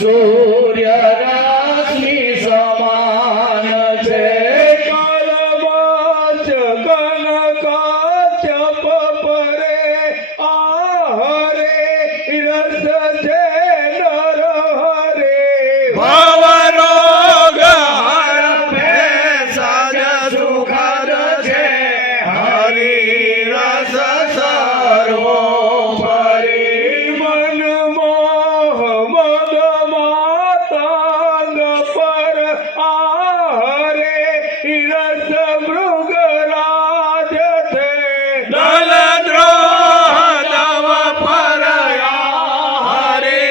સૂર્ય રશ્મિ સમાન છે કલવાચ કનકાચપ પરે આહરે રસ છે નર હરે ભવરોગ હરપે સજ સુખદ છે હરિ રસ સર્વો પરી મન મોહ મદ માતંગ પર આહરે રસ મૃગરાજ છે દલ દ્રોહ દવ પરયા હરિ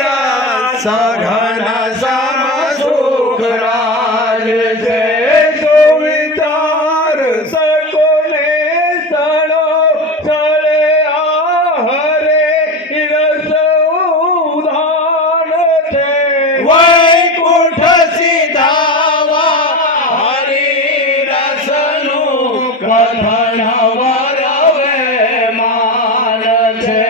રસ ઘન સમ સુખ રાજ છે તો વિચાર સકોને સળો સળે આહરે રસ ઉધાન છે વૈકુંઠ સીધાવા હરિ રસનું કથન વરવે માન છે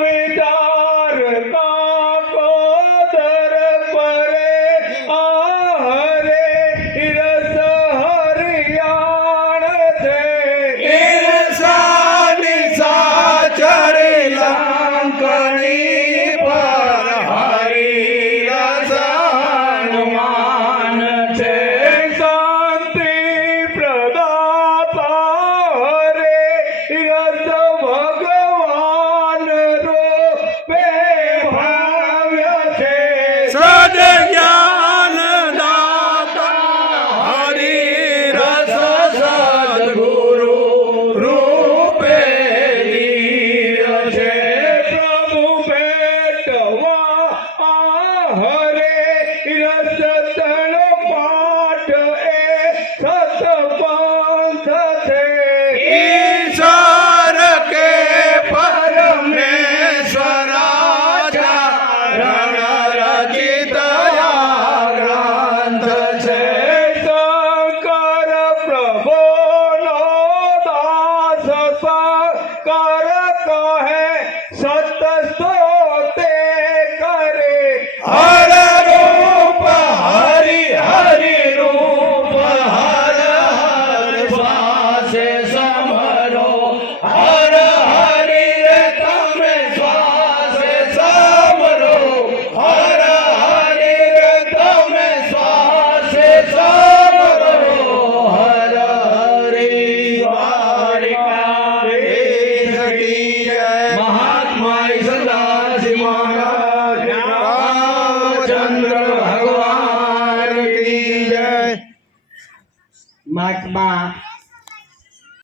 વિચાર કાકોદર પરે આહરે રસ હરિયાણ છે ઈર્ષાની સાચરી લંકની પર હરિ રસ હનુમાન છે શાંતિ પ્રદાતા હરે રસ ભગવાન રૂપે ભાવ્ય છે સદજ્ઞાન દાતા હરિ રસ સદગુરુ રૂપે દિવ્ય છે પ્રભુ ભેટવા આહરે રસ તણ પાઠ એ સતપંથ છે ઈશ્વર કે પરમેશ્વરાજા રણ રચિત આ ગ્રંથ છે શંકર પ્રભુનો દાસ કર કહે સત સ્તોતે કરે હર રૂપ હરિ હરિ રૂપ હર હર શ્વાસે સમરો હર હરિ રે તમે શ્વાસે સમરો હર હરિ રે તમે શ્વાસે સમરો હર હરિ દ્વારિકા કી જય મહાત્મા સદાશિવ મહારાજ રામચંદ્ર ભગવાન કી જય મહાત્મા